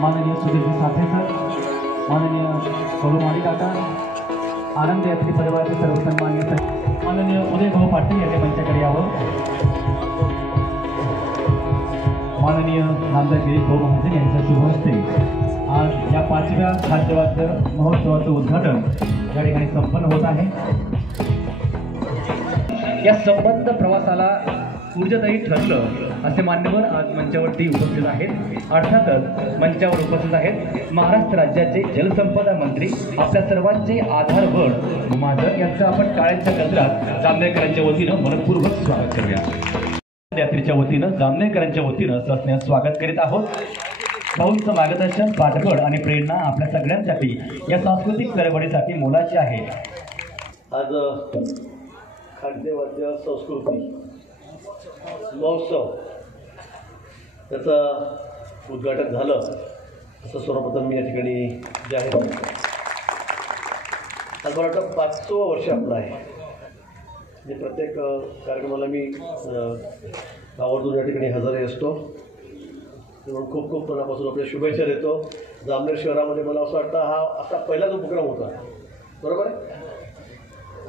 माननीय सुधीरजी साठे सर, माननीय सोलुमाडी काका, आनंद यात्री परिवाराचे सर्व सन्मान्य माननीय उदय भाऊ पाटील यांनी मंचाकडे यावं। माननीय नामदार गिरीश भाऊ महाजन यांच्या शुभ हस्ते आज या 5व्या खाद्यवाद्य महोत्सवाचं उद्घाटन या ठिकाणी संपन्न होत आहे। या संबंध प्रवासाला ऊर्जादायी ठरलं असे मान्यवर आज मंचावरती उपस्थित आहेत। अर्थातच मंचावर उपस्थित आहेत महाराष्ट्र राज्याचे जलसंपदा मंत्री, आपल्या सर्वांचे आधारवड महाजन यांचं आपण टाळ्यांच्या गजरात जामनेरकरांच्या वतीनं मनपूर्वक स्वागत करूया। यात्रेच्या वतीनं जामनेरकरांच्या वतीनं सस्नेह स्वागत करीत आहोत। भाऊंचं मार्गदर्शन, पाठबळ आणि प्रेरणा आपल्या सगळ्यांसाठी या सांस्कृतिक चळवळीसाठी मोलाची आहे। आज खाद्यवाद्य संस्कृती महोत्सव त्याचं उद्घाटन झालं असं सर्वप्रथम मी या ठिकाणी जाहीर करतो। आज मला वाटतं 5वं वर्ष आपलं आहे। म्हणजे प्रत्येक कार्यक्रमाला मी आवर्जून या ठिकाणी हजर असतो, म्हणून खूप खूप मनापासून आपल्या शुभेच्छा देतो। जामनेर शहरामध्ये मला असं वाटतं हा असा पहिलाच उपक्रम होता, बरोबर आहे,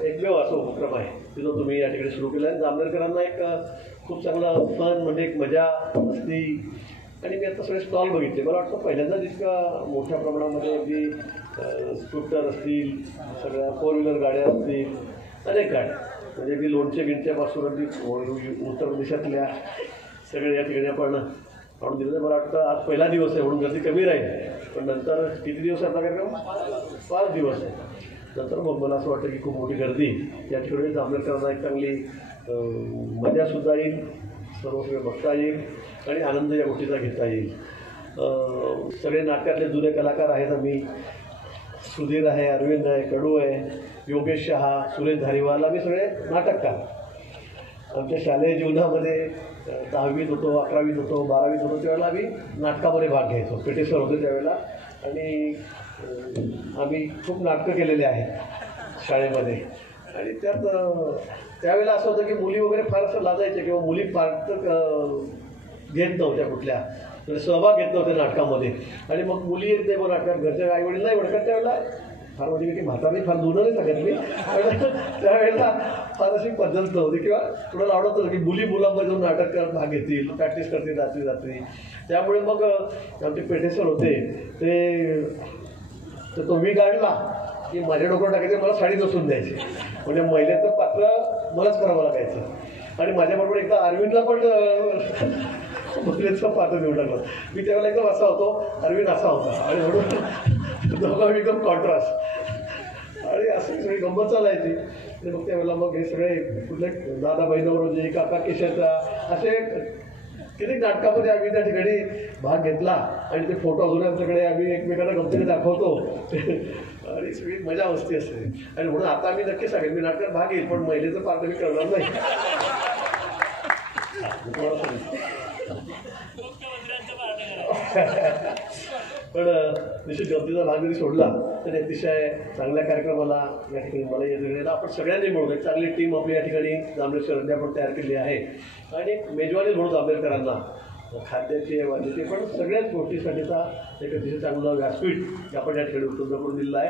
एकमेव असा उपक्रम आहे की जो तुम्ही या ठिकाणी सुरू केला आहे। जामनेरकरांना एक खूप चांगला सण म्हणजे एक मजा असती। आणि मी आता सगळे स्टॉल बघितले, मला वाटतं पहिल्यांदा जितका मोठ्या प्रमाणामध्ये अगदी स्कूटर असतील, सगळ्या 4 व्हीलर गाड्या असतील, अनेक गाड्या म्हणजे अगदी लोणचे गिणच्यापासून अगदी उत्तर प्रदेशातल्या सगळे या ठिकाणी आपण आणून दिलं। मला वाटतं आज पहिला दिवस आहे म्हणून गर्दी कमी राहील, पण नंतर किती दिवस आहे आपला कार्यक्रम? 5 दिवस आहे। नंतर मग मला असं वाटतं की खूप मोठी गर्दी या ठिकाणी जामनेरकरांना एक चांगली मजासुद्धा येईल, सर्व बघता येईल आणि आनंद या गोष्टीचा घेता येईल। सगळे नाट्यातले जुने कलाकार आहेत आम्ही, सुधीर आहे, अरविंद आहे, कडू आहे, योगेश शहा, सुरेश धारीवाल, आम्ही सगळे नाटककार। आमच्या शालेय जीवनामध्ये 10वीत होतो, 11वीत होतो, 12वीत होतो, त्यावेळेला आम्ही नाटकामध्ये भाग घ्यायचो। पेटेश्वर होते त्यावेळेला आणि आम्ही खूप नाटकं केलेले आहेत शाळेमध्ये। आणि त्यावेळेला असं होतं की मुली वगैरे फार असं लाजायचे किंवा मुली फार घेत नव्हत्या, कुठल्या म्हणजे सहभाग घेत नव्हत्या नाटकामध्ये। आणि मग मुली येत नाही मग नाटकात, घरचे आईवडील नाही म्हणतात त्यावेळेला, फार म्हणजे की म्हातारी फार जुनं नाही सांगत मी, त्यावेळेला फार अशी पद्धत नव्हती किंवा थोडं आवडत होतं की मुलांमध्ये जाऊन नाटक करत भाग घेतील, प्रॅक्टिस करतील रात्री। त्यामुळे मग आमचे पेटेश्वर होते तर तो मी काढला की माझ्या डोक्यावर टाकायचे, मला साडी नसून द्यायची, म्हणजे महिलेचं पात्र मलाच करावं लागायचं। आणि माझ्याबरोबर एकदा अरविंदला पण महिलेचं पात्र देऊन टाकलं मी। त्यावेळेला एकदम असा होतो, अरविंद असा होता आणि म्हणून दोघं एकदम कॉन्ट्रास्ट आणि असं सगळी गंमत चालायची। आणि मग त्यावेळेला मग हे सगळे कुठले दादा बहिणावरोजी काका केशरचा असे किती नाटकामध्ये आम्ही त्या ठिकाणी भाग घेतला आणि ते फोटो अजून आमच्याकडे आम्ही एकमेकांना गमतीने दाखवतो आणि सगळी मजा मस्ती असते। आणि म्हणून आता मी नक्की सांगेन मी नाटकात भाग घेईल, पण महिलेचं पात्र मी करणार नाही। पण निश्चित गमतीचा भाग जरी सोडला तर अतिशय चांगल्या कार्यक्रमाला या ठिकाणी मला येत आपण सगळ्यांनी मिळून एक चांगली टीम आपली या ठिकाणी जामनेर शहरात आपण तयार केली आहे। आणि मेजवानी म्हणून जामनेरकरांना खाद्याची वाद्याची पण सगळ्याच गोष्टीसाठीचा एक अतिशय चांगलं व्यासपीठ आपण या ठिकाणी उपलब्ध करून दिलेलं आहे।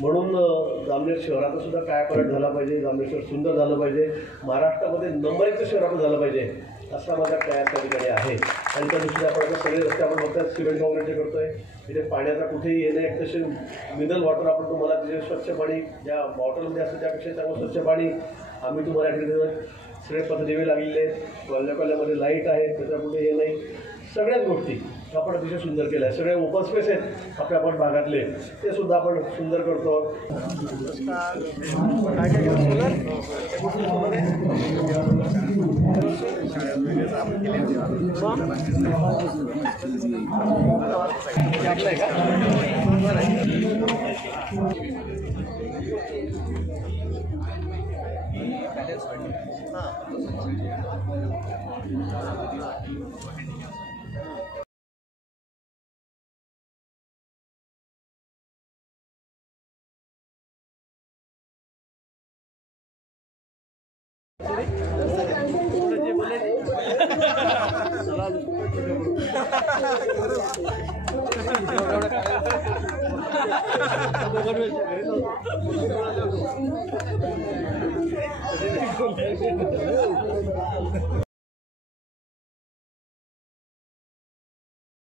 म्हणून जामनेर शहराचा सुद्धा कायापालट झाला पाहिजे, जामनेर शहर सुंदर झालं पाहिजे, महाराष्ट्रामध्ये नंबर 1चं शहर आपण झालं पाहिजे असा माझा प्रयास त्या ठिकाणी आहे। आणि त्या दृष्टीने आपण आता सगळे रस्ते आपण बघतात सिमेंट काँक्रीटचे करतोय, तिथे पाण्याचा कुठेही येणे एक तसे मिनरल वॉटर आपण तुम्हाला तिथे स्वच्छ पाणी ज्या बॉटलमध्ये असतं त्यापेक्षा चांगलं स्वच्छ पाणी आम्ही तुम्हाला तिथे सगळे पथदिवे लागलेले आहेत, कॉलन्यामध्ये लाईट आहेत, त्याच्यापुढे हे नाही, सगळ्याच गोष्टी आपण अतिशय सुंदर केल्या आहे। सगळे ओपन स्पेस आहेत आपल्या आपण भागातले ते सुद्धा आपण सुंदर करतो। आहे